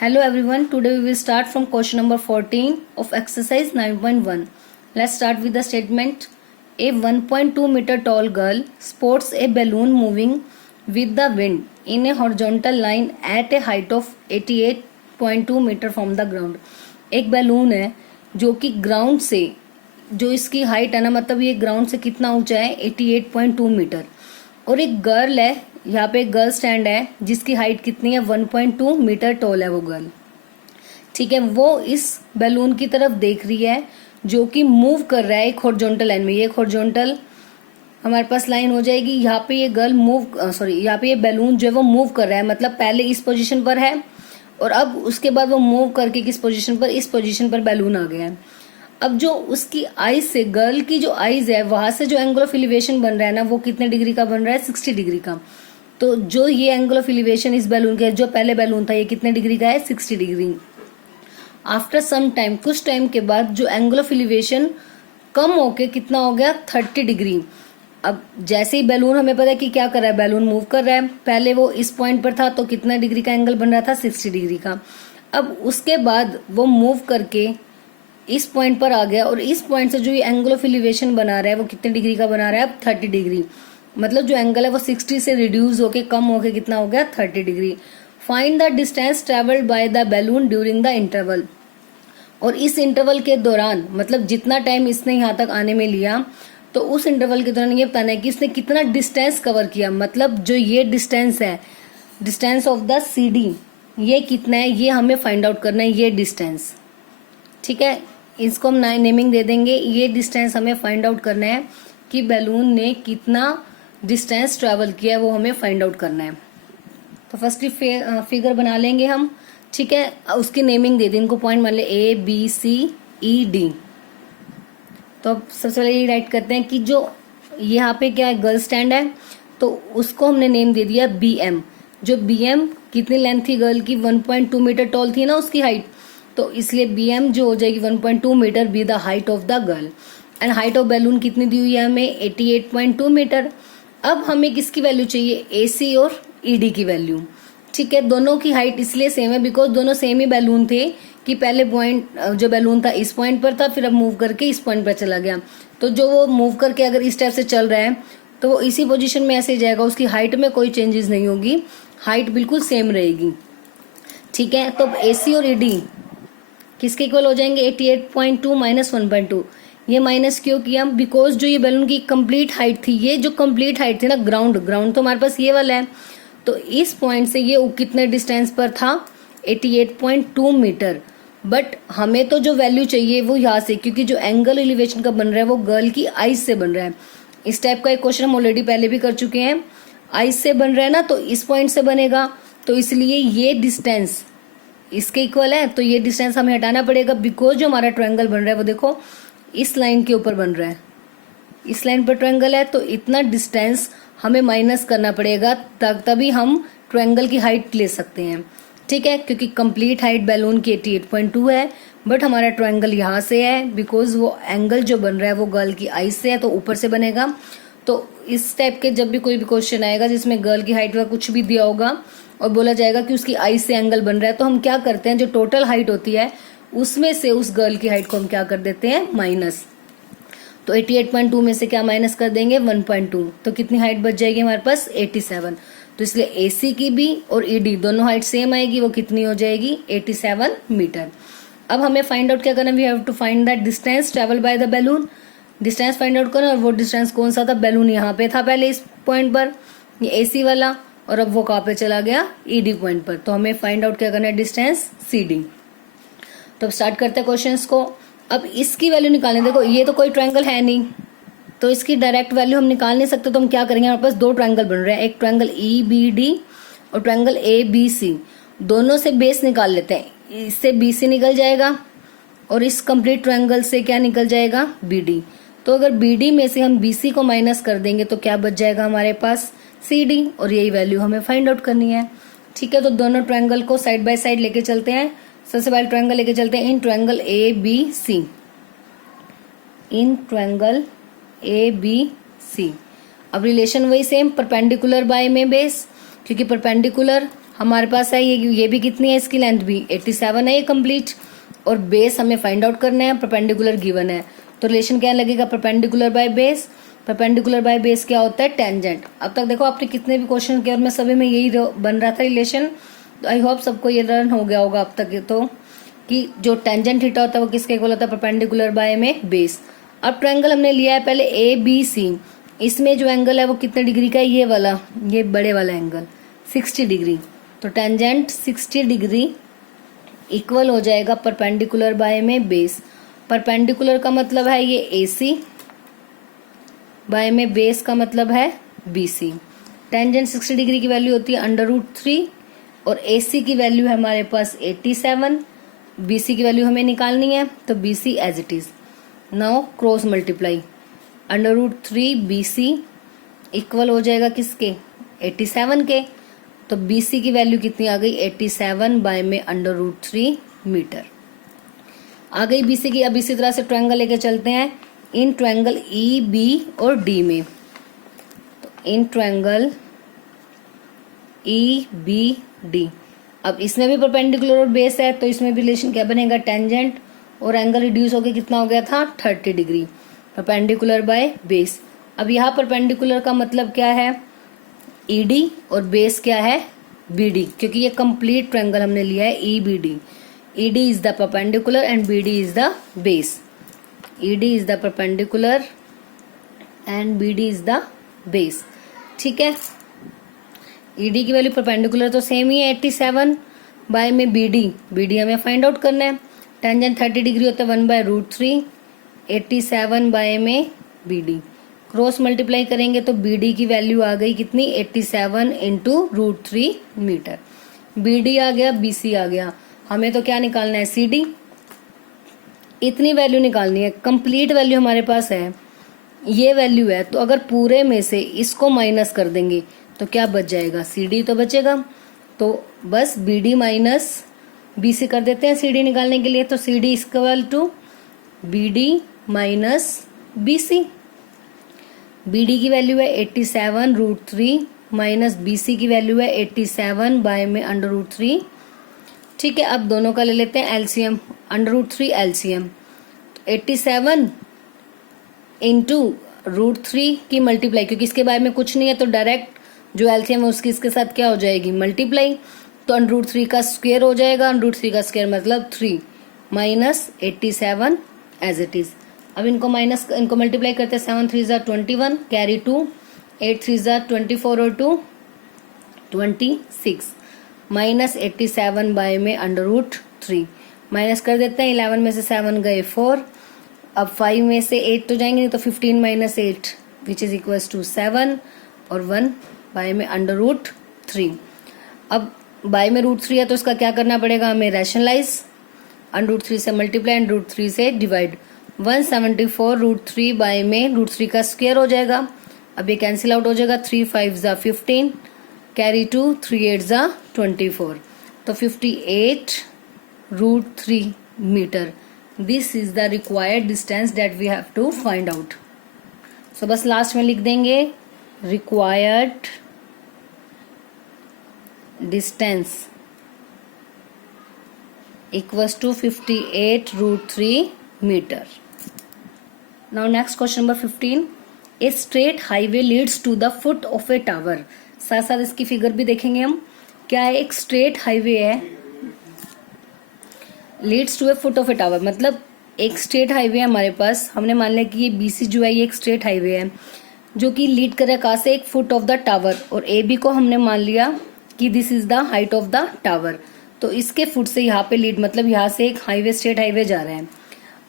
Hello everyone, today we will start from question number 14 of exercise 9.1. Let's start with the statement. A 1.2 meter tall girl sports a balloon moving with the wind in a horizontal line at a height of 88.2 meter from the ground. एक balloon है जो कि ground से, जो इसकी height है ना, मतलब ये ग्राउंड से कितना ऊंचा है 88.2 मीटर, और एक गर्ल है, यहाँ पे एक गर्ल स्टैंड है जिसकी हाइट कितनी है 1.2 मीटर टॉल है वो गर्ल। ठीक है, वो इस बैलून की तरफ देख रही है जो कि मूव कर रहा है एक हॉरिजॉन्टल लाइन में। ये एक हॉरिजॉन्टल हमारे पास लाइन हो जाएगी। यहाँ पे ये गर्ल यहाँ पे ये बैलून जो है वो मूव कर रहा है, मतलब पहले इस पोजीशन पर है और अब उसके बाद वो मूव करके किस पोजीशन पर, इस पोजीशन पर बैलून आ गया है। अब जो उसकी आईज से, गर्ल की जो आईज है, वहां से जो एंगल ऑफ एलिवेशन बन रहा है ना, वो कितने डिग्री का बन रहा है 60 डिग्री का। तो जो ये एंगल ऑफ एलिवेशन इस बैलून का, जो पहले बैलून था, ये कितने डिग्री का है 60 डिग्री। आफ्टर सम टाइम, कुछ टाइम के बाद जो एंगल ऑफ एलिवेशन कम होके कितना हो गया 30 डिग्री। अब जैसे ही बैलून, हमें पता है कि क्या कर रहा है, बैलून मूव कर रहा है। पहले वो इस पॉइंट पर था तो कितना डिग्री का एंगल बन रहा था 60 डिग्री का। अब उसके बाद वो मूव करके इस पॉइंट पर आ गया और इस पॉइंट से जो ये एंगल ऑफ एलिवेशन बना रहा है वो कितने डिग्री का बना रहा है अब 30 डिग्री। मतलब जो एंगल है वो 60 से रिड्यूस होके, कम होके कितना हो गया 30 degree. Find the distance travelled by the balloon during the interval. और इस इंटरवल के दौरान, मतलब जितना टाइम इसने यहाँ तक आने में लिया, तो उस इंटरवल के दौरान ये बताना है कि इसने कितना डिस्टेंस कवर किया। मतलब जो ये डिस्टेंस है, डिस्टेंस ऑफ द CD, ये कितना है ये हमें फाइंड आउट करना है, ये डिस्टेंस। ठीक है, इसको हम नेमिंग दे देंगे। ये डिस्टेंस हमें फाइंड आउट करना है कि बैलून ने कितना डिस्टेंस ट्रैवल किया है, वो हमें फाइंड आउट करना है। तो फर्स्टली फिगर बना लेंगे हम। ठीक है, उसकी नेमिंग दे दें, इनको पॉइंट मान ले ABCED। तो अब सबसे पहले ये राइट करते हैं कि जो यहाँ पे क्या है, गर्ल स्टैंड है, तो उसको हमने नेम दे दिया BM। जो BM कितनी लेंथ थी गर्ल की, 1.2 मीटर टॉल थी ना उसकी हाइट, तो इसलिए BM जो हो जाएगी 1.2 metre B the height of the girl. And height of balloon कितनी दी हुई है हमें 88.2 मीटर। अब हमें किसकी वैल्यू चाहिए, AC और ED की वैल्यू। ठीक है, दोनों की हाइट इसलिए सेम है बिकॉज दोनों सेम ही बैलून थे कि पहले पॉइंट, जो बैलून था इस पॉइंट पर था, फिर अब मूव करके इस पॉइंट पर चला गया। तो जो वो मूव करके अगर इस टाइप से चल रहा है तो वो इसी पोजीशन में ऐसे ही जाएगा, उसकी हाइट में कोई चेंजेस नहीं होगी, हाइट बिल्कुल सेम रहेगी। ठीक है, तो AC और ED किसके इक्वल हो जाएंगे 88.2 माइनस 1.2। ये माइनस क्यों किया, बिकॉज जो ये बैलून की कंप्लीट हाइट थी, ये जो कंप्लीट हाइट थी ना, ग्राउंड तो हमारे पास ये वाला है, तो इस पॉइंट से ये कितने डिस्टेंस पर था 88.2 मीटर। बट हमें तो जो वैल्यू चाहिए वो यहाँ से, क्योंकि जो एंगल एलिवेशन का बन रहा है वो गर्ल की आईज से बन रहा है। इस टाइप का एक क्वेश्चन हम ऑलरेडी पहले भी कर चुके हैं। आईज से बन रहा है ना, तो इस पॉइंट से बनेगा, तो इसलिए ये डिस्टेंस इसके इक्वल है, तो ये डिस्टेंस हमें हटाना पड़ेगा बिकॉज जो हमारा ट्रायंगल बन रहा है वो देखो इस लाइन के ऊपर बन रहा है, इस लाइन पर ट्रायंगल है, तो इतना डिस्टेंस हमें माइनस करना पड़ेगा, तभी हम ट्रायंगल की हाइट ले सकते हैं। ठीक है, क्योंकि कंप्लीट हाइट बैलून की 88.2 है, बट हमारा ट्रायंगल यहाँ से है बिकॉज वो एंगल जो बन रहा है वो गर्ल की आईज से है, तो ऊपर से बनेगा। तो इस टाइप के जब भी कोई भी क्वेश्चन आएगा जिसमें गर्ल की हाइट का कुछ भी दिया होगा और बोला जाएगा कि उसकी आईज से एंगल बन रहा है, तो हम क्या करते हैं, जो टोटल हाइट होती है उसमें से उस गर्ल की हाइट को हम क्या कर देते हैं, माइनस। तो 88.2 में से क्या माइनस कर देंगे 1.2, तो कितनी हाइट बच जाएगी हमारे पास 87। तो इसलिए AC की भी और ED दोनों हाइट सेम आएगी, वो कितनी हो जाएगी 87 मीटर। अब हमें फाइंड आउट क्या करना, we have to find the distance travel by the balloon. Distance find out करना, और वो डिस्टेंस कौन सा था, बैलून यहाँ पे था पहले इस पॉइंट पर, ये AC वाला, और अब वो कहाँ पे चला गया ED पॉइंट पर। तो हमें फाइंड आउट क्या करना है, डिस्टेंस CD। तो अब स्टार्ट करते हैं क्वेश्चंस को। अब इसकी वैल्यू निकालने, देखो ये तो कोई ट्रायंगल है नहीं, तो इसकी डायरेक्ट वैल्यू हम निकाल नहीं सकते, तो हम क्या करेंगे, हमारे पास दो ट्रायंगल बन रहे हैं, एक ट्रायंगल EBD और ट्रायंगल ABC। दोनों से बेस निकाल लेते हैं, इससे BC निकल जाएगा और इस कंप्लीट ट्रायंगल से क्या निकल जाएगा BD। तो अगर BD में से हम BC को माइनस कर देंगे तो क्या बच जाएगा हमारे पास CD, और यही वैल्यू हमें फाइंड आउट करनी है। ठीक है, तो दोनों ट्रायंगल को साइड बाय साइड लेके चलते हैं। सबसे पहले ट्रायंगल लेके चलते हैं in triangle ABC, in triangle ABC। अब रिलेशन वही सेम, परपेंडिकुलर बाय में बेस, क्योंकि परपेंडिकुलर हमारे पास है ये भी कितनी है, इसकी लेंथ भी 87 है ये कंप्लीट, और बेस हमें फाइंड आउट करना है, परपेंडिकुलर गिवन है। तो रिलेशन क्या लगेगा, perpendicular by base. Perpendicular by base क्या होता है, टेंजेंट। अब तक देखो आपने कितने भी क्वेश्चन किए और मैं सभी में यही बन रहा था रिलेशन, तो आई होप सबको ये लर्न हो गया होगा अब तक तो कि जो टेंजेंट थीटा होता है वो किसके इक्वल होता है, परपेंडिकुलर बाय में बेस। अब ट्रायंगल हमने लिया है पहले ABC, इसमें जो एंगल है वो कितने डिग्री का है, ये वाला, ये बड़े वाला एंगल 60 डिग्री। तो टेंजेंट 60 डिग्री इक्वल हो जाएगा परपेंडिकुलर बाय में बेस। परपेंडिकुलर का मतलब है ये AC, बाय में बेस का मतलब है BC। टेंजेंट 60 डिग्री की वैल्यू होती है √3 और AC की वैल्यू है हमारे पास 87, BC की वैल्यू हमें निकालनी है, तो BC as it is. Now cross multiply, √3 BC equal हो जाएगा किसके, 87 के। तो BC की वैल्यू कितनी आ गई, 87 बाय में √3 मीटर आ गई BC की। अब इसी तरह से ट्रायंगल लेके चलते हैं इन ट्रायंगल EB और D में। तो इन ट्रायंगल EBD, अब इसमें भी परपेंडिकुलर और बेस है, तो इसमें भी रिलेशन क्या बनेगा, टेंजेंट और एंगल रिड्यूस होकर कितना हो गया था, 30 डिग्री, परपेंडिकुलर बाय बेस। अब यहाँ परपेंडिकुलर का मतलब क्या है, ED, और बेस क्या है, BD, क्योंकि ये कंप्लीट ट्रायंगल हमने लिया है EBD। ED is the perpendicular and BD is the base. ED is the perpendicular and BD is the base. ठीक है, ED की वैल्यू परपेंडिकुलर तो सेम ही है 87 बाय में BD हमें फाइंड आउट करना है। टेंजेंट 30 डिग्री होता है 1/√3, 87 बाय में BD। क्रॉस मल्टीप्लाई करेंगे तो BD की वैल्यू आ गई कितनी, 87 इंटू √3 मीटर। BD आ गया, BC आ गया, हमें तो क्या निकालना है, CD। इतनी वैल्यू निकालनी है, कंप्लीट वैल्यू हमारे पास है, ये वैल्यू है। तो अगर पूरे में से इसको माइनस कर देंगे तो क्या बच जाएगा, CD तो बचेगा। तो बस BD माइनस BC कर देते हैं CD निकालने के लिए। तो CD equal to BD minus BC। BD की वैल्यू है 87√3 माइनस BC की वैल्यू है 87 बाय में √3। ठीक है, अब दोनों का ले लेते हैं एलसीएम, √3 एलसीएम। 87 इंटू √3 की मल्टीप्लाई, क्योंकि इसके बारे में कुछ नहीं है तो डायरेक्ट जो एलसीएम है उसकी इसके साथ क्या हो जाएगी, मल्टीप्लाई। तो √3 का स्क्वायर हो जाएगा, √3 का स्क्वायर मतलब 3 माइनस 87 एज इट इज। अब इनको मल्टीप्लाई करते हैं, 7 3 21 कैरी 2, 8 3 24 और 2 26 माइनस 87 बाय में √3। माइनस कर देते हैं, 11 में से 7 गए 4, अब 5 में से 8 तो जाएंगे नहीं, तो 15 minus 8 which is equals to 7 और 1 बाय में √3। अब बाय में √3 है तो इसका क्या करना पड़ेगा हमें, रैशनलाइज, √3 से मल्टीप्लाई एंड √3 से डिवाइड। 174√3 बाय में √3 का स्क्वायर हो जाएगा। अब ये कैंसिल आउट हो जाएगा, 3 5 15 कैरी 2, 3 8 24, तो 58√3 metre. This is the required distance that we have to find out. So बस लास्ट में लिख देंगे required distance equals to 58√3 metre. Now next question number 15, a straight highway leads to the foot of a tower. साथ साथ इसकी figure भी देखेंगे हम, क्या है, एक स्ट्रेट हाईवे है, leads to a foot of a tower, मतलब एक स्ट्रेट हाईवे है हमारे पास। हमने मान लिया कि ये BC जो है ये एक स्ट्रेट हाईवे है जो कि लीड कर रहा है कहाँ से, एक फुट ऑफ द टावर, और AB को हमने मान लिया कि this is the height of the tower. तो इसके फुट से यहाँ पे लीड, मतलब यहाँ से एक हाईवे, स्ट्रेट हाईवे जा रहा है।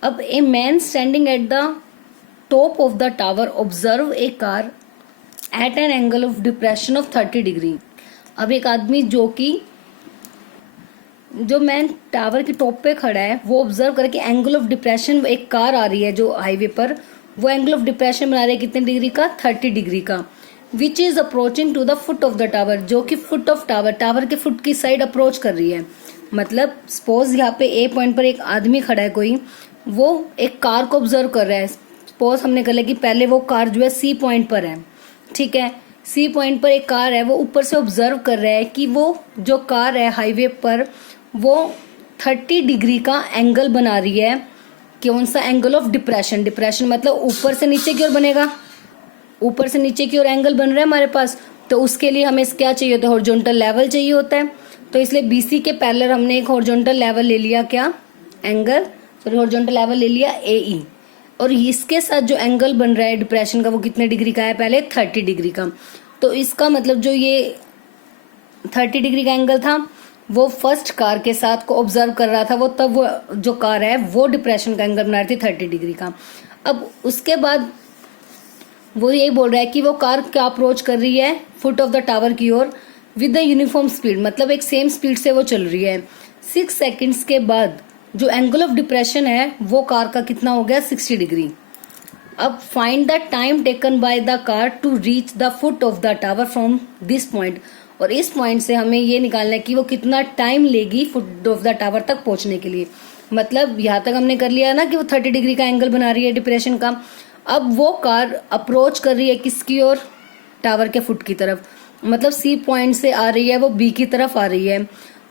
अब a man standing at the top of the tower observe a car eight an angle of depression of 30 degree. अब एक आदमी जो मैन टावर की टॉप पे खड़ा है वो ऑब्जर्व करे कि एंगल ऑफ डिप्रेशन, एक कार आ रही है जो हाईवे पर, वो एंगल ऑफ डिप्रेशन बना रही है कितने डिग्री का, 30 डिग्री का, which is approaching to the foot of the tower, जो कि फुट ऑफ टावर के फुट की साइड अप्रोच कर रही है। मतलब सपोज यहाँ पे ए पॉइंट पर एक आदमी खड़ा है कोई, वो एक कार को ऑब्जर्व कर रहा है। सपोज हमने कर लिया कि पहले वो कार जो है C पॉइंट पर है, ठीक है, सी पॉइंट पर एक कार है, वो ऊपर से ऑब्जर्व कर रहा है कि वो जो कार है हाईवे पर वो 30 डिग्री का एंगल बना रही है। कौन सा एंगल ऑफ डिप्रेशन? डिप्रेशन मतलब ऊपर से नीचे की ओर बनेगा, ऊपर से नीचे की ओर एंगल बन रहा है हमारे पास। तो उसके लिए हमें क्या चाहिए होता है? हॉरिजॉन्टल लेवल चाहिए होता है। तो इसलिए बीसी के पैरेलल हमने एक हॉरिजॉन्टल लेवल ले लिया, क्या एंगल, सॉरी हॉरिजॉन्टल लेवल ले लिया एई। और इसके साथ जो एंगल बन रहा है डिप्रेशन का वो कितने डिग्री का है? पहले 30 डिग्री का। तो इसका मतलब जो ये 30 डिग्री का एंगल था वो फर्स्ट कार के साथ को ऑब्जर्व कर रहा था, वो तब वो जो कार है वो डिप्रेशन का एंगल बना रही थी 30 डिग्री का। अब उसके बाद वो यही बोल रहा है कि वो कार क्या अप्रोच कर रही है? फुट ऑफ द टावर की ओर विद द यूनिफॉर्म स्पीड, मतलब एक सेम स्पीड से वो चल रही है। 6 सेकेंड्स के बाद जो एंगल ऑफ डिप्रेशन है वो कार का कितना हो गया? 60 डिग्री। अब find the time taken by the car to reach the foot of the tower from this point. और इस पॉइंट से हमें ये निकालना है कि वो कितना टाइम लेगी फुट ऑफ द टावर तक पहुंचने के लिए। मतलब यहाँ तक हमने कर लिया ना कि वो 30 डिग्री का एंगल बना रही है डिप्रेशन का। अब वो कार अप्रोच कर रही है किसकी ओर? टावर के फुट की तरफ। मतलब सी पॉइंट से आ रही है वो बी की तरफ आ रही है।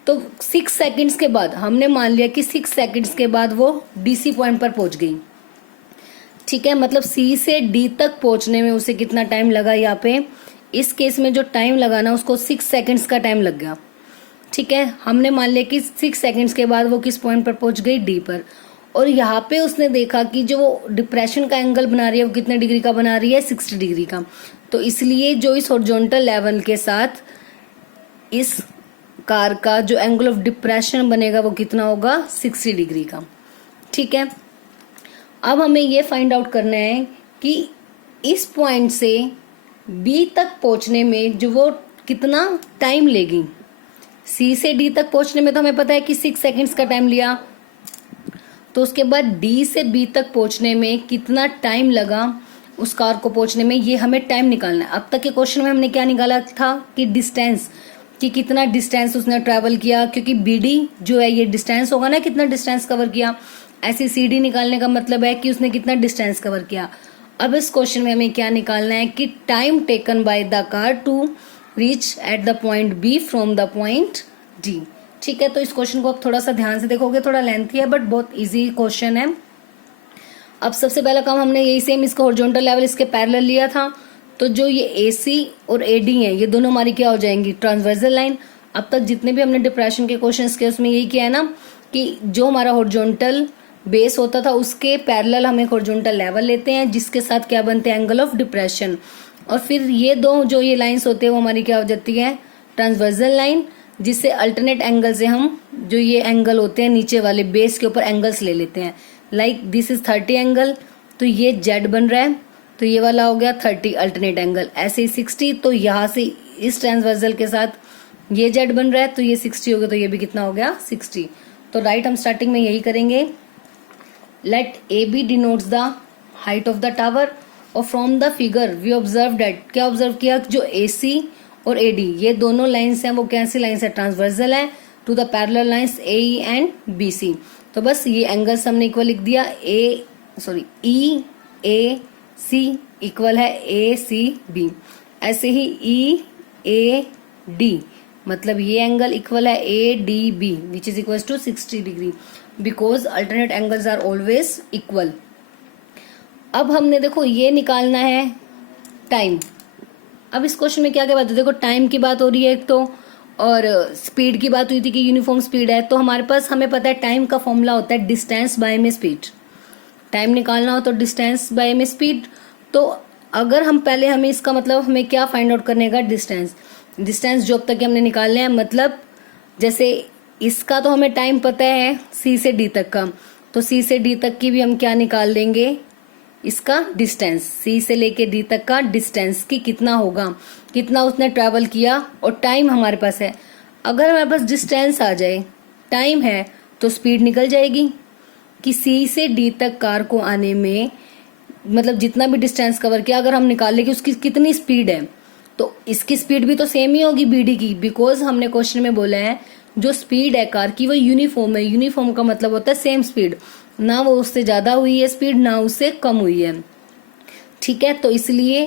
तो 6 सेकंड्स के बाद हमने मान लिया कि 6 सेकंड्स के बाद वो डीसी पॉइंट पर पहुंच गई। ठीक है, मतलब सी से डी तक पहुंचने में उसे कितना टाइम लगा? यहाँ पे इस केस में जो टाइम लगा ना उसको 6 सेकंड्स का टाइम लग गया। ठीक है, हमने मान लिया कि 6 सेकंड्स के बाद वो किस पॉइंट पर पहुंच गई? डी पर। और यहाँ पे उसने देखा कि जो वो डिप्रेशन का एंगल बना रही है वो कितने डिग्री का बना रही है? 60 डिग्री का। तो इसलिए जो इस हॉरिजॉन्टल लेवल के साथ इस कार का जो एंगल ऑफ डिप्रेशन बनेगा वो कितना होगा? 60 डिग्री का। ठीक है, अब हमें ये फाइंड आउट करना है कि इस पॉइंट से बी तक पहुंचने में जो वो कितना टाइम लेगी। सी से डी तक पहुंचने में तो हमें पता है कि 6 सेकंड्स का टाइम लिया। तो उसके बाद डी से बी तक पहुंचने में कितना टाइम लगा उस कार को पहुंचने में, ये हमें टाइम निकालना है। अब तक के क्वेश्चन में हमने क्या निकाला था कि डिस्टेंस, कि कितना डिस्टेंस उसने ट्रैवल किया, क्योंकि बीडी जो है ये डिस्टेंस होगा ना, कितना डिस्टेंस कवर किया। ऐसे सीडी निकालने का मतलब है कि उसने कितना डिस्टेंस कवर किया। अब इस क्वेश्चन में हमें क्या निकालना है कि time taken by the car to reach at the point B from the point D. ठीक है, तो इस क्वेश्चन को आप थोड़ा सा ध्यान से देखोगे, थोड़ा लेंथी है बट बहुत इजी क्वेश्चन है। अब सबसे पहला काम हमने यही सेम इसका हॉरिजॉन्टल लेवल इसके पैरेलल लिया था। तो जो ये AC और AD है ये दोनों हमारी क्या हो जाएंगी? Transversal line. अब तक जितने भी हमने डिप्रेशन के क्वेश्चंस किए उसमें यही किया है ना कि जो हमारा हॉरिजॉन्टल बेस होता था उसके पैरेलल हम एक हॉरिजॉन्टल लेवल लेते हैं जिसके साथ क्या बनते हैं? Angle of depression. और फिर ये दो जो ये लाइन्स होते हैं वो हमारी क्या हो जाती है? ट्रांसवर्सल लाइन, जिससे अल्टरनेट एंगल से हम जो ये एंगल होते हैं नीचे वाले बेस के ऊपर एंगल्स ले लेते हैं। लाइक दिस इज 30 एंगल, तो ये Z बन रहा है, तो ये वाला हो गया 30 अल्टरनेट एंगल। ऐसे ही 60, तो यहाँ से इस ट्रांसवर्सल के साथ ये Z बन रहा है, तो ये 60 हो गया, तो ये भी कितना हो गया? 60। तो राइट हम स्टार्टिंग में यही करेंगे। Let AB denotes the height of the tower और from the figure we observe that, क्या ऑब्जर्व किया? जो AC और AD ये दोनों लाइन्स हैं वो कैसी लाइन्स है? ट्रांसवर्सल है to the parallel lines AE and BC। तो बस ये एंगल्स हमने इक्वल लिख दिया, EAC इक्वल है ACB। ऐसे ही EAD मतलब ये एंगल इक्वल है ADB which is equal to 60 degree because alternate angles are always equal. अब हमने देखो ये निकालना है टाइम। अब इस क्वेश्चन में क्या क्या बात है? देखो टाइम की बात हो रही है एक तो, और स्पीड की बात हुई थी कि यूनिफॉर्म स्पीड है। तो हमारे पास हमें पता है टाइम का फॉर्मूला होता है डिस्टेंस बाय में स्पीड। टाइम निकालना हो तो डिस्टेंस बाय में स्पीड। तो अगर हम पहले हमें इसका मतलब हमें क्या फाइंड आउट करने का? डिस्टेंस। डिस्टेंस जो अब तक हमने निकालने हैं, मतलब जैसे इसका तो हमें टाइम पता है C से D तक का, तो C से D तक की भी हम क्या निकाल देंगे? इसका डिस्टेंस। C से लेके D तक का डिस्टेंस की कितना होगा, कितना उसने ट्रैवल किया, और टाइम हमारे पास है। अगर हमारे पास डिस्टेंस आ जाए, टाइम है, तो स्पीड निकल जाएगी कि C से D तक कार को आने में मतलब जितना भी डिस्टेंस कवर किया अगर हम निकाल ले कि उसकी कितनी स्पीड है, तो इसकी स्पीड भी तो सेम ही होगी BD की, बिकॉज हमने क्वेश्चन में बोला है जो स्पीड है कार की वो यूनिफॉर्म है। यूनिफॉर्म का मतलब होता है सेम स्पीड, ना वो उससे ज्यादा हुई है स्पीड ना उससे कम हुई है। ठीक है, तो इसलिए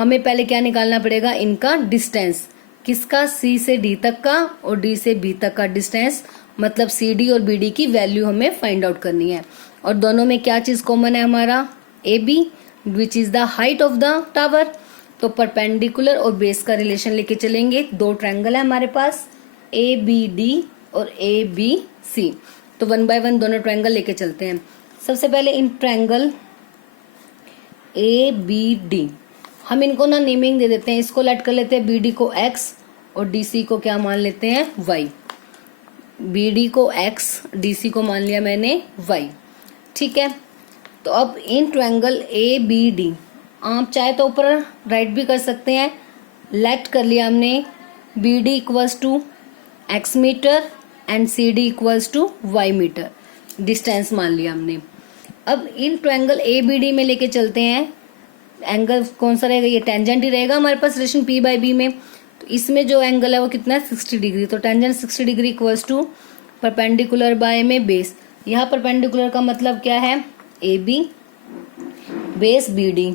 हमें पहले क्या निकालना पड़ेगा, इनका डिस्टेंस, किसका, सी से डी तक का और डी से बी तक का डिस्टेंस, मतलब सी डी और बी डी की वैल्यू हमें फाइंड आउट करनी है। और दोनों में क्या चीज कॉमन है हमारा, A B, which is the height of the tower. तो परपेंडिकुलर और बेस का रिलेशन लेके चलेंगे। दो ट्रायंगल है हमारे पास, ए बी डी और ए बी सी। तो 1 बाय 1 दोनों ट्रायंगल लेके चलते हैं। सबसे पहले in triangle A B D, हम इनको ना नेमिंग दे देते हैं। इसको लेट कर लेते हैं बी डी को एक्स और डी सी को क्या मान लेते हैं, वाई। बी डी को एक्स, डी सी को मान लिया मैंने वाई। ठीक है, तो अब in triangle A B D, आप चाहे तो ऊपर राइट भी कर सकते हैं। लेट कर लिया हमने, B D equals to X metre and C D equals to Y metre, distance मान लिया हमने। अब in triangle A B D में लेके चलते हैं। एंगल कौन सा रहेगा, ये टेंजेंट ही रहेगा हमारे पास रिलेशन पी बाई बी में। तो इसमें जो एंगल है वो कितना है, 60 डिग्री। तो tangent 60 degree equals to perpendicular by में बेस। यहाँ परपेंडिकुलर का मतलब क्या है, A B, base B D.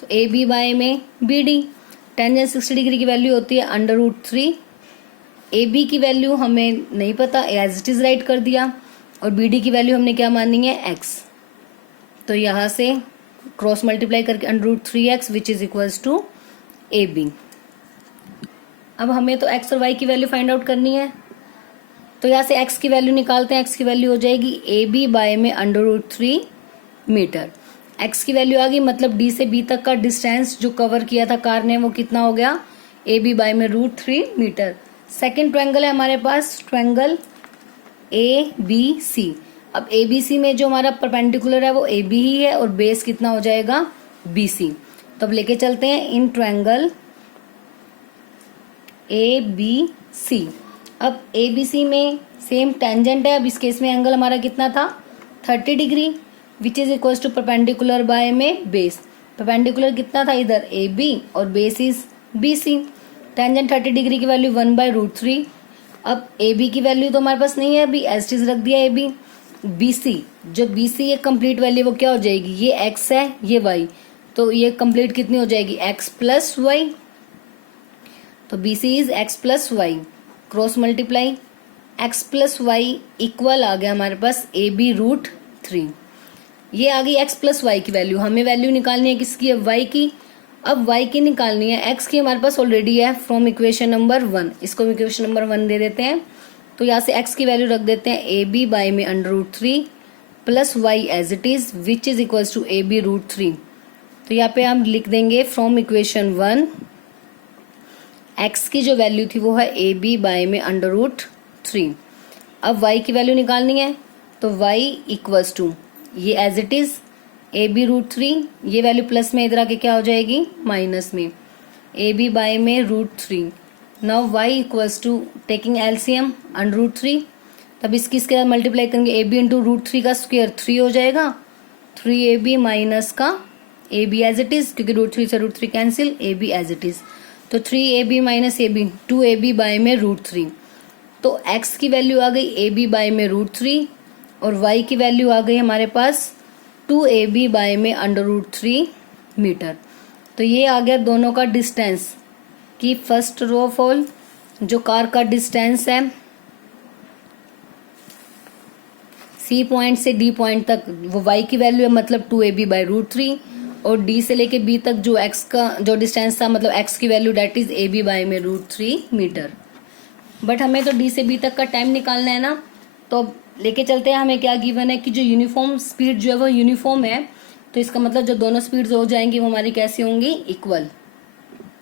तो ए बी बाय में बी डी, टेंजेंट 60 डिग्री की वैल्यू होती है √3। ए बी की वैल्यू हमें नहीं पता, एज इट इज राइट कर दिया। और बी डी की वैल्यू हमने क्या माननी है, एक्स। तो यहाँ से क्रॉस मल्टीप्लाई करके √3x which is equals to A B. अब हमें तो x और y की वैल्यू फाइंड आउट करनी है। तो यहाँ से x की वैल्यू निकालते हैं। x की वैल्यू हो जाएगी ए बी बाय में √3 मीटर। x की वैल्यू आ गई, मतलब d से b तक का डिस्टेंस जो कवर किया था कार ने वो कितना हो गया, ए बी बाय में √3 मीटर। सेकेंड ट्रायंगल है हमारे पास, ट्रायंगल ए बी सी। अब ए बी सी में जो हमारा परपेंडिकुलर है वो ए बी ही है और बेस कितना हो जाएगा, बी सी। तो अब लेके चलते हैं इन ट्रायंगल ए बी सी। अब ए बी सी में सेम टेंजेंट है। अब इस केस में एंगल हमारा कितना था, 30 degree, which is equals to perpendicular by में बेस। परपेंडिकुलर कितना था इधर, ए बी, और base is B C. Tangent 30 degree की वैल्यू 1/√3। अब ए बी की वैल्यू तो हमारे पास नहीं है, अभी एज इट इज रख दिया ए बी। बी सी, जो बी सी ये कंप्लीट वैल्यू वो क्या हो जाएगी, ये एक्स है ये वाई, तो ये कंप्लीट कितनी हो जाएगी, एक्स प्लस वाई। तो B C is x plus y, cross multiply, x plus y equal आ गया हमारे पास ए बी √3। ये आ गई एक्स प्लस वाई की वैल्यू। हमें वैल्यू निकालनी है किसकी, वाई की। अब वाई की निकालनी है, एक्स की हमारे पास ऑलरेडी है फ्रॉम इक्वेशन नंबर 1। इसको इक्वेशन नंबर 1 दे देते हैं। तो यहाँ से x की वैल्यू रख देते हैं ए बी बाय में √3 plus Y as it is which is equals to A B √3। तो यहाँ पे हम लिख देंगे फ्रॉम इक्वेशन 1, x की जो वैल्यू थी वो है ए बी बाय में √3। अब y की वैल्यू निकालनी है, तो y इक्वल्स टू ये as it is A B √3, ये वैल्यू प्लस में इधर आके क्या हो जाएगी, माइनस में ए बी बाय में √3। Now y equals to taking LCM √3। तब इसके मल्टीप्लाई करेंगे, ए बी इंटू √3 का स्क्वायर 3 हो जाएगा, 3ab माइनस का A B as it is, क्योंकि √3 से √3 cancel, A B as it is. तो 3ab minus A B 2ab by में √3। तो x की वैल्यू आ गई ए बी बाय में √3 और y की वैल्यू आ गई हमारे पास 2ab बाय में √3 मीटर। तो ये आ गया दोनों का डिस्टेंस की फर्स्ट रो ऑफ ऑल, जो कार का डिस्टेंस है सी पॉइंट से डी पॉइंट तक, वो y की वैल्यू है मतलब 2ab बाय √3, और d से लेके b तक जो x का जो डिस्टेंस था मतलब x की value that is ab by में √3 मीटर। बट हमें तो d से b तक का टाइम निकालना है ना, तो लेके चलते हैं। हमें क्या गिवन है कि जो यूनिफॉर्म स्पीड जो है वो यूनिफॉर्म है, तो इसका मतलब जो दोनों स्पीड्स हो जाएंगी वो हमारी कैसी होंगी, इक्वल।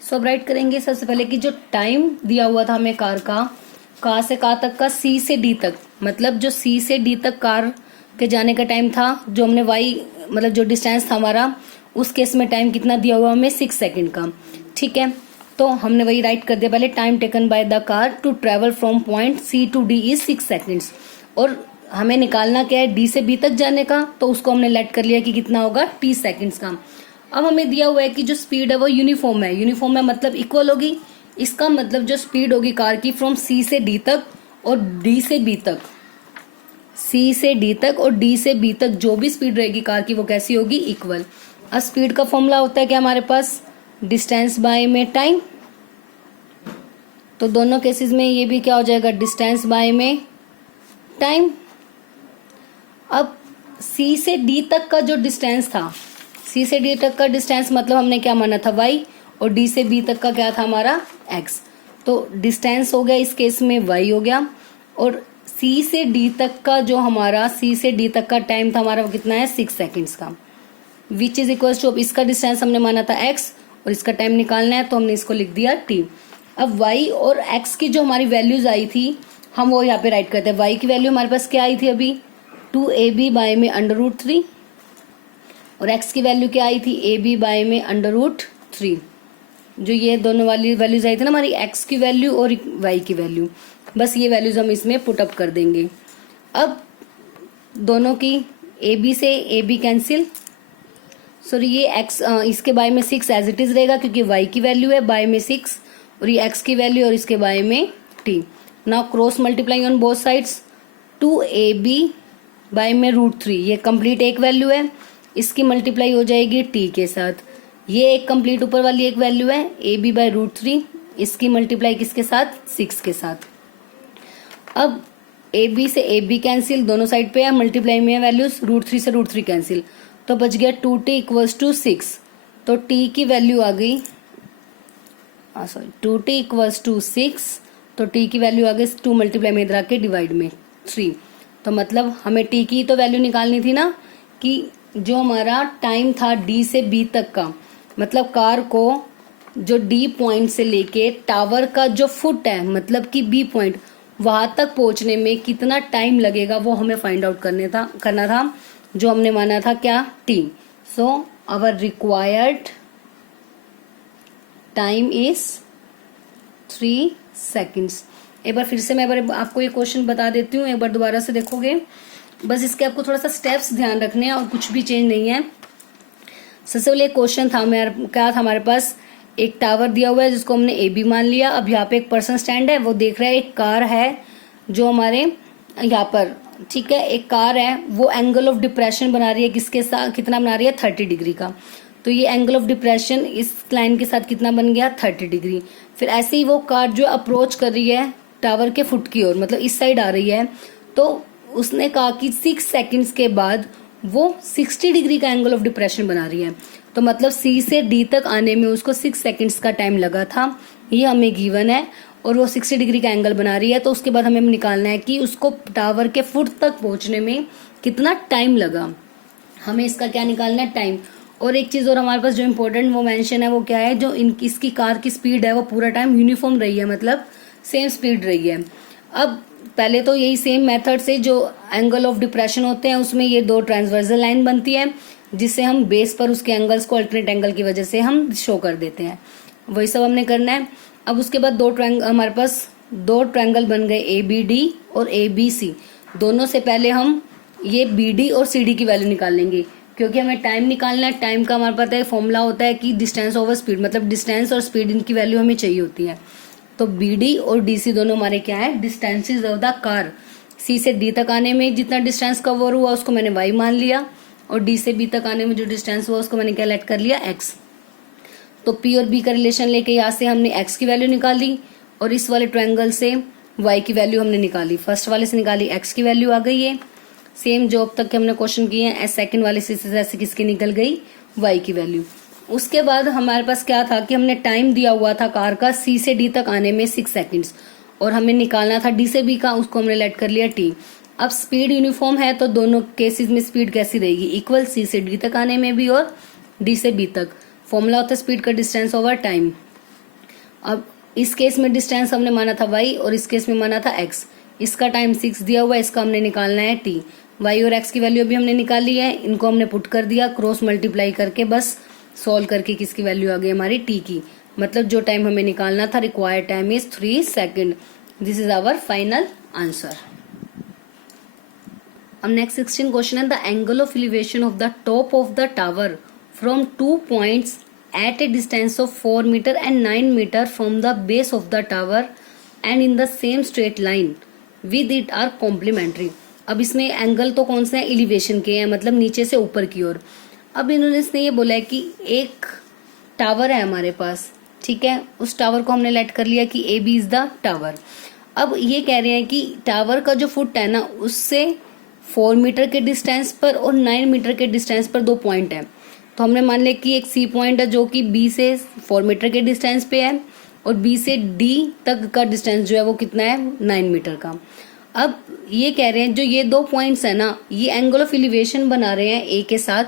सो अब राइट करेंगे सबसे पहले कि जो टाइम दिया हुआ था हमें कार का, कहाँ से कहाँ तक का, सी से डी तक, मतलब जो सी से डी तक कार के जाने का टाइम था, जो हमने वाई मतलब जो डिस्टेंस था हमारा, उस केस में टाइम कितना दिया हुआ हमें 6 सेकंड का। ठीक है, तो हमने वही राइट कर दिया पहले, time taken by the car to travel from point C to D is 6 seconds. और हमें निकालना क्या है, डी से बी तक जाने का, तो उसको हमने लेट कर लिया कि कितना होगा, t सेकेंड्स का। अब हमें दिया हुआ है कि जो स्पीड है वो यूनिफॉर्म है, यूनिफॉर्म है मतलब इक्वल होगी। इसका मतलब जो स्पीड होगी कार की फ्रॉम सी से डी तक और डी से बी तक, सी से डी तक और डी से बी तक जो भी स्पीड रहेगी कार की वो कैसी होगी, इक्वल। अब स्पीड का फॉर्मूला होता है क्या हमारे पास, डिस्टेंस बाय में टाइम, तो दोनों केसेस में ये भी क्या हो जाएगा, डिस्टेंस बाय में टाइम। अब सी से डी तक का जो डिस्टेंस था, सी से डी तक का डिस्टेंस मतलब हमने क्या माना था, वाई, और डी से बी तक का क्या था हमारा, एक्स। तो डिस्टेंस हो गया इस केस में वाई हो गया, और सी से डी तक का जो हमारा, सी से डी तक का टाइम था हमारा वो कितना है, 6 सेकेंड्स का, विच इज इक्वल टू, अब इसका डिस्टेंस हमने माना था एक्स और इसका टाइम निकालना है तो हमने इसको लिख दिया टी। अब y और x की जो हमारी वैल्यूज आई थी हम वो यहाँ पे राइट करते हैं। y की वैल्यू हमारे पास क्या आई थी अभी, 2ab बाय में √3, और x की वैल्यू क्या आई थी, ab बाय में √3। जो ये दोनों वाली वैल्यूज आई थी ना हमारी, x की वैल्यू और y की वैल्यू, बस ये वैल्यूज हम इसमें पुटअप कर देंगे। अब दोनों की ab से ab कैंसिल, सॉरी ये x इसके बाय में 6 एज इट इज रहेगा क्योंकि y की वैल्यू है बाय में 6 और ये x की वैल्यू और इसके बाय में t। Now cross multiply on both sides, 2ab by में √3, ये कंप्लीट एक वैल्यू है, इसकी मल्टीप्लाई हो जाएगी t के साथ, ये एक कंप्लीट ऊपर वाली एक वैल्यू है ab बाय √3, इसकी मल्टीप्लाई किसके साथ, 6 के साथ। अब ab से ab कैंसिल, दोनों साइड पे है, मल्टीप्लाई में है वैल्यूज, √3 से √3 कैंसिल, तो बच गया 2t इक्वल्स टू 6, तो t की वैल्यू आ गई, सॉरी 2t इक्वल्स टू 6, तो t की वैल्यू आ गई 2 मल्टीप्लाई में इधर आके डिवाइड में 3, तो मतलब हमें t की तो वैल्यू निकालनी थी ना, कि जो हमारा टाइम था d से b तक का, मतलब कार को जो d पॉइंट से लेके टावर का जो फुट है मतलब कि b पॉइंट वहां तक पहुंचने में कितना टाइम लगेगा वो हमें फाइंड आउट करना था, जो हमने माना था क्या, t। So our required time is 3 seconds. एक बार फिर से मैं आपको ये क्वेश्चन बता देती हूँ, एक बार दोबारा से देखोगे, बस इसके आपको थोड़ा सा स्टेप्स ध्यान रखने हैं और कुछ भी चेंज नहीं है। सबसे पहले क्वेश्चन था क्या था हमारे पास, एक टावर दिया हुआ है जिसको हमने ए बी मान लिया। अब यहाँ पे एक पर्सन स्टैंड है, वो देख रहा है एक कार है जो हमारे यहाँ पर, ठीक है, एक कार है, वो एंगल ऑफ डिप्रेशन बना रही है, किसके साथ, कितना बना रही है, 30 डिग्री का। तो ये एंगल ऑफ डिप्रेशन इस लाइन के साथ कितना बन गया, 30 डिग्री। फिर ऐसे ही वो कार जो अप्रोच कर रही है टावर के फुट की ओर, मतलब इस साइड आ रही है, तो उसने कहा कि 6 सेकंड्स के बाद वो 60 डिग्री का एंगल ऑफ डिप्रेशन बना रही है। तो मतलब सी से डी तक आने में उसको 6 सेकंड्स का टाइम लगा था, ये हमें गिवन है, और वो 60 डिग्री का एंगल बना रही है। तो उसके बाद हमें निकालना है कि उसको टावर के फुट तक पहुंचने में कितना टाइम लगा, हमें इसका क्या निकालना है, टाइम। और एक चीज और हमारे पास जो इम्पोर्टेंट वो मेंशन है, वो क्या है, जो इसकी कार की स्पीड है वो पूरा टाइम यूनिफॉर्म रही है, मतलब सेम स्पीड रही है। अब पहले तो यही सेम मेथड से जो एंगल ऑफ डिप्रेशन होते हैं उसमें ये 2 ट्रांसवर्सल लाइन बनती है, जिससे हम बेस पर उसके एंगल्स को अल्टरनेट एंगल की वजह से हम शो कर देते हैं, वही सब हमने करना है। अब उसके बाद हमारे पास 2 ट्रायंगल बन गए, ए बी डी और ए बी सी। दोनों से पहले हम ये बी डी और सी डी की वैल्यू निकाल लेंगे, क्योंकि हमें टाइम निकालना है। टाइम का हमारे पता है फॉर्मूला होता है कि डिस्टेंस ओवर स्पीड, मतलब डिस्टेंस और स्पीड इनकी वैल्यू हमें चाहिए होती है। तो बी डी और डी सी दोनों हमारे क्या है, डिस्टेंसेज ऑफ द कार। सी से डी तक आने में जितना डिस्टेंस कवर हुआ उसको मैंने वाई मान लिया, और डी से बी तक आने में जो डिस्टेंस हुआ उसको मैंने क्या लेट कर लिया, एक्स। तो पी और बी का रिलेशन लेके यहाँ से हमने एक्स की वैल्यू निकाली, और इस वाले ट्रायंगल से वाई की वैल्यू हमने निकाली। फर्स्ट वाले से निकाली एक्स की वैल्यू आ गई है, सेम जो अब तक के हमने क्वेश्चन किए हैं। सेकंड वाले से ऐसे किसकी निकल गई, वाई की वैल्यू। उसके बाद हमारे पास क्या था कि हमने टाइम दिया हुआ था कार का सी से डी तक आने में 6 सेकंड्स, और हमें निकालना था डी से बी का, उसको हमने लेट कर लिया टी। अब स्पीड यूनिफॉर्म है तो दोनों केसेस में स्पीड कैसी रहेगी, इक्वल, सी से डी तक आने में भी और डी से बी तक। फॉर्मूला होता है स्पीड का डिस्टेंस ओवर टाइम। अब इस केस में डिस्टेंस हमने माना था वाई और इस केस में माना था एक्स। इसका टाइम 6 दिया हुआ है, इसका हमने निकालना है टी। वाई और एक्स की वैल्यू अभी हमने निकाली है, इनको हमने पुट कर दिया, क्रॉस मल्टीप्लाई करके बस सॉल्व करके किसकी वैल्यू आ गई हमारी, टी की। मतलब जो टाइम हमें निकालना था, required time is 3 second. This is our final answer. अब नेक्स्ट 16 क्वेश्चन है, the angle of elevation of the top of the tower from 2 points at a distance of 4 meter and 9 meter from the base of the tower and in the same straight line with it are complementary। अब इसमें angle तो कौन से हैं, elevation के हैं, मतलब नीचे से ऊपर की ओर। अब इन्होंने इसने ये बोला है कि एक टावर है हमारे पास, ठीक है, उस टावर को हमने लेट कर लिया कि A B is the tower. अब ये कह रहे हैं कि टावर का जो फुट है ना उससे 4 मीटर के डिस्टेंस पर और 9 मीटर के डिस्टेंस पर 2 पॉइंट है। तो हमने मान लिया कि एक सी पॉइंट है जो कि बी से 4 मीटर के डिस्टेंस पे है और बी से डी तक का डिस्टेंस जो है वो कितना है 9 मीटर का। अब ये कह रहे हैं जो ये 2 पॉइंट्स है ना ये एंगल ऑफ एलिवेशन बना रहे हैं ए के साथ,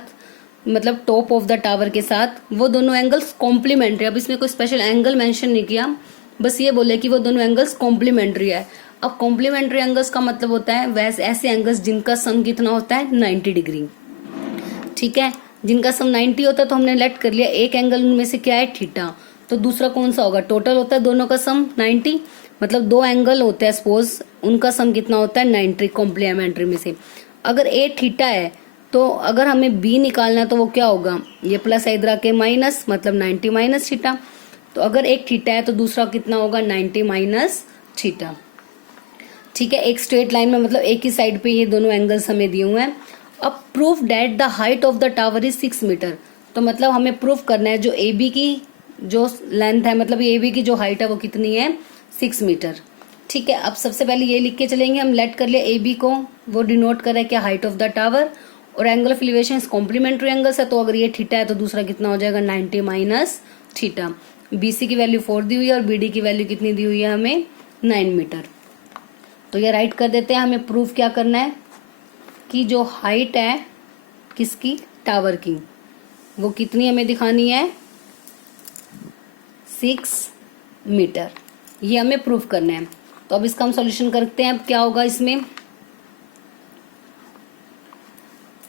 मतलब टॉप ऑफ द टावर के साथ, वो दोनों एंगल्स कॉम्प्लीमेंट्री। अब इसमें कोई स्पेशल एंगल मेंशन नहीं किया, बस ये बोले कि वो दोनों एंगल्स कॉम्प्लीमेंट्री है। अब कॉम्प्लीमेंट्री एंगल्स का मतलब होता है वैसे ऐसे एंगल्स जिनका सम कितना होता है 90 डिग्री, ठीक है, जिनका सम 90 होता है। तो हमने लेट कर लिया एक एंगल उनमें से क्या है थीटा, तो दूसरा कौन सा होगा, टोटल होता है दोनों का सम 90, मतलब 2 एंगल होते हैं सपोज, उनका सम कितना होता है 90 कॉम्प्लीमेंट्री में से। अगर ए थीटा है तो अगर हमें बी निकालना है तो वो क्या होगा, ये प्लस इधर आके माइनस, मतलब 90 माइनस थीटा। तो अगर एक थीटा है तो दूसरा कितना होगा 90 माइनस थीटा, ठीक है। एक स्ट्रेट लाइन में मतलब एक ही साइड पे ये दोनों एंगल्स हमें दिए हुए हैं। अब proof that the height of the tower is 6 metre, तो मतलब हमें प्रूफ करना है जो ए बी की जो लेंथ है, मतलब ए बी की जो हाइट है वो कितनी है 6 मीटर, ठीक है। अब सबसे पहले ये लिख के चलेंगे, हम लेट कर लिया ए बी को, वो डिनोट कर रहा है क्या हाइट ऑफ द टावर, और angle of elevation complementary angles है, तो अगर ये थीटा है तो दूसरा कितना हो जाएगा 90 माइनस थीटा। बीसी की वैल्यू 4 दी हुई है और बीडी की वैल्यू कितनी दी हुई है हमें 9 मीटर। तो ये राइट कर देते हैं। हमें प्रूफ क्या करना है कि जो हाइट है किसकी, टावर की, वो कितनी हमें दिखानी है 6 मीटर, ये हमें प्रूफ करना है। तो अब इसका हम सॉल्यूशन करते हैं। अब क्या होगा इसमें,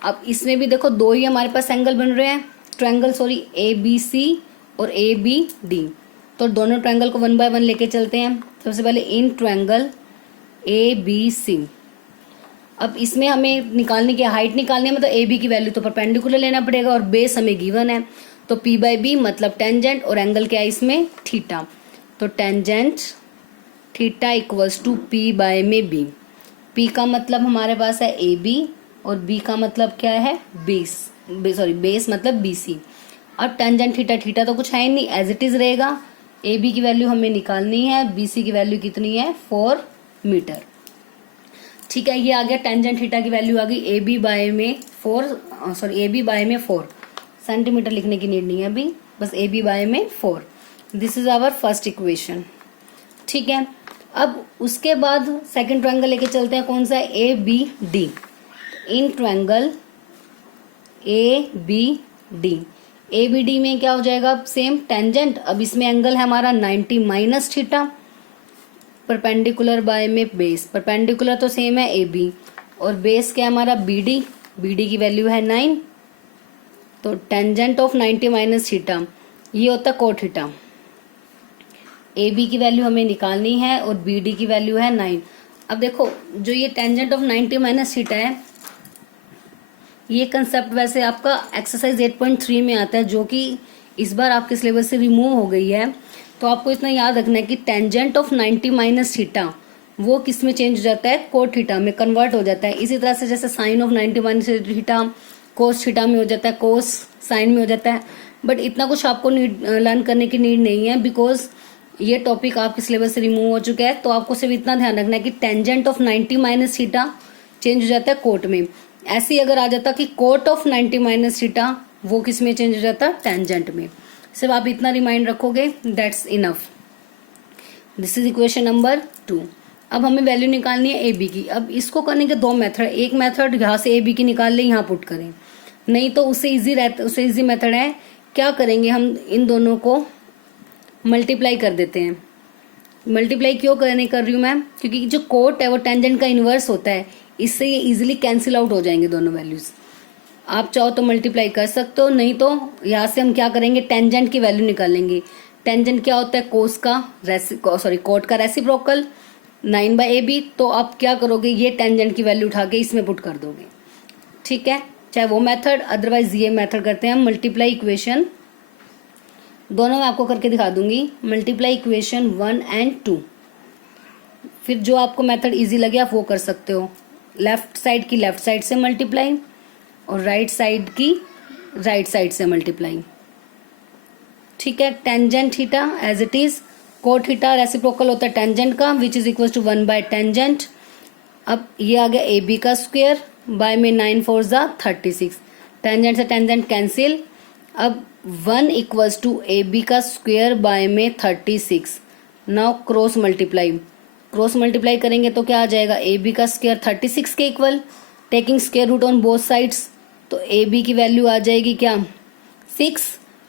अब इसमें भी देखो 2 ही हमारे पास एंगल बन रहे हैं, triangle sorry A B C और ए बी डी। तो दोनों ट्रायंगल को 1 बाय 1 लेके चलते हैं। सबसे पहले इन ट्रायंगल ए बी सी, अब इसमें हमें निकालने की हाइट निकालनी है, मतलब ए बी की वैल्यू तो परपेंडिकुलर लेना पड़ेगा और बेस हमें गिवन है, तो पी बाई बी मतलब टेंजेंट, और एंगल क्या है इसमें थीटा, तो tangent theta equals to P by में बी। पी का मतलब हमारे पास है ए बी और बी का मतलब क्या है बेस मतलब बी सी। अब टेंजेंट थीटा, थीटा तो कुछ है ही नहीं, एज इट इज रहेगा। ए बी की वैल्यू हमें निकालनी है, बी सी की वैल्यू कितनी है 4 मीटर, ठीक है। ये आ गया टेंजेंट थीटा की वैल्यू आ गई ए बी बाय में 4 सेंटीमीटर लिखने की नीड नहीं है अभी, बस ए बी बाय में 4। This is our first equation, ठीक है। अब उसके बाद सेकंड ट्रायंगल लेके चलते हैं, कौन सा है A B D. In triangle A B D, A B D में क्या हो जाएगा सेम टेंजेंट। अब इसमें एंगल है हमारा 90 माइनस थीटा, परपेंडिकुलर बाय में बेस, परपेंडिकुलर तो सेम है ए बी और बेस क्या है हमारा बी डी, बी डी की वैल्यू है 9, तो टेंजेंट ऑफ 90 माइनस थीटा ये होता है कोट थीटा। ए बी की वैल्यू हमें निकालनी है और बी डी की वैल्यू है 9। अब देखो जो ये टेंजेंट ऑफ 90 माइनस थीटा है, ये कंसेप्ट वैसे आपका एक्सरसाइज 8.3 में आता है, जो कि इस बार आपके सिलेबस से रिमूव हो गई है। तो आपको इतना याद रखना है कि टेंजेंट ऑफ 90 माइनस थीटा वो किस में चेंज हो जाता है कोट थीटा में कन्वर्ट हो जाता है। इसी तरह से जैसे sine of 90 minus theta cos theta में हो जाता है, कोस साइन में हो जाता है। बट इतना कुछ आपको लर्न करने की नीड नहीं है, बिकॉज ये टॉपिक आपके सिलेबस से रिमूव हो चुका है। तो आपको सिर्फ इतना ध्यान रखना है कि tangent of 90 minus theta change हो जाता है कोट में। ऐसे ही अगर आ जाता कि कोट ऑफ 90 माइनस थीटा वो किस में चेंज हो जाता टेंजेंट में। सिर्फ आप इतना रिमाइंड रखोगे, that's enough. This is equation number 2। अब हमें वैल्यू निकालनी है ए बी की। अब इसको करने के 2 मेथड, एक मेथड यहाँ से ए बी की निकाल ले यहाँ पुट करें, नहीं तो उससे इजी मेथड है क्या करेंगे हम इन दोनों को मल्टीप्लाई कर देते हैं। मल्टीप्लाई क्यों कर रही हूँ मैं, क्योंकि जो कोट है वो टेंजेंट का इनवर्स होता है, इससे ये इजीली कैंसिल आउट हो जाएंगे दोनों वैल्यूज। आप चाहो तो मल्टीप्लाई कर सकते हो, नहीं तो यहाँ से हम क्या करेंगे टेंजेंट की वैल्यू निकालेंगे। टेंजेंट क्या होता है कोस का कोट का रेसिप्रोकल 9 बाय ए बी। तो आप क्या करोगे ये टेंजेंट की वैल्यू उठा के इसमें पुट कर दोगे, ठीक है। चाहे वो मेथड, अदरवाइज ये मेथड करते हैं हम मल्टीप्लाई इक्वेशन। दोनों मैं आपको करके दिखा दूंगी, मल्टीप्लाई इक्वेशन 1 एंड 2। फिर जो आपको मेथड इजी लगे आप वो कर सकते हो। लेफ्ट साइड की लेफ्ट साइड से मल्टीप्लाई और राइट साइड की राइट साइड से मल्टीप्लाई। ठीक है, tangent theta as it is, cot theta reciprocal होता है टेंजेंट का, which is equal to 1 by tangent. अब ये आ गया ए बी का स्क्वायर, बाय में 9 4 जा 36, टेंजेंट से टेंजेंट कैंसिल। अब 1 इक्वल्स टू ए बी का स्क्वायर बाय में 36। नाउ क्रॉस मल्टीप्लाई करेंगे तो क्या आ जाएगा, ए बी का स्क्वायर 36 के equal, taking square root on both sides, तो ए बी की वैल्यू आ जाएगी क्या 6,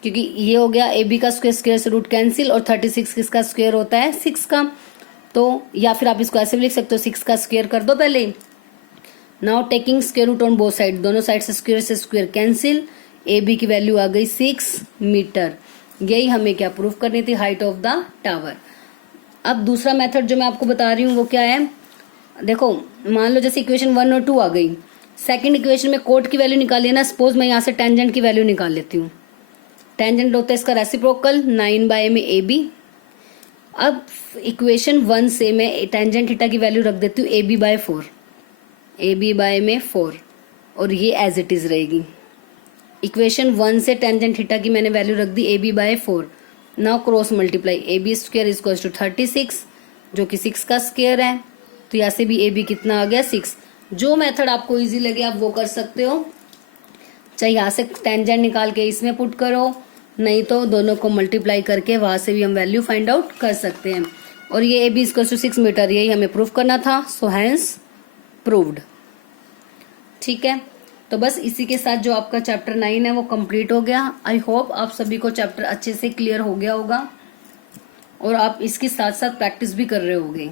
क्योंकि ये हो गया ए बी का स्क्वायर से रूट कैंसिल, और 36 किसका स्क्वायर होता है 6 का। तो या फिर आप इसको ऐसे भी लिख सकते हो, 6 का स्क्वायर कर दो पहले। Now taking square root on both side, दोनों साइड से स्क्वायर कैंसिल, ए बी की वैल्यू आ गई 6 मीटर। यही हमें क्या प्रूफ करनी थी, हाइट ऑफ द टावर। अब दूसरा मेथड जो मैं आपको बता रही हूँ वो क्या है, देखो मान लो जैसे इक्वेशन 1 और 2 आ गई, सेकंड इक्वेशन में कोट की वैल्यू निकाल लेना। सपोज मैं यहाँ से टेंजेंट की वैल्यू निकाल लेती हूँ, टेंजेंट होता है इसका रेसिप्रोकल 9 बाय में ए बी। अब इक्वेशन 1 से मैं टेंजेंट थीटा की वैल्यू रख देती हूँ A B by 4, A B by में 4, और ये एज इट इज रहेगी। इक्वेशन 1 से टेंजेंट थीटा की मैंने वैल्यू रख दी A B by 4। Now cross multiply, A B square is equal to 36, जो कि 6 का स्क्वायर है, तो यहाँ से भी ए बी कितना आ गया 6। जो मेथड आपको इजी लगे आप वो कर सकते हो, चाहे यहाँ से टेंजेंट निकाल के इसमें पुट करो, नहीं तो दोनों को मल्टीप्लाई करके वहां से भी हम वैल्यू फाइंड आउट कर सकते हैं। और ये A B equal to 6 metre, यही हमें प्रूफ करना था, सो हैंस प्रूव्ड। ठीक है, तो बस इसी के साथ जो आपका चैप्टर 9 है वो कंप्लीट हो गया। आई होप आप सभी को चैप्टर अच्छे से क्लियर हो गया होगा और आप इसके साथ साथ प्रैक्टिस भी कर रहे होगे।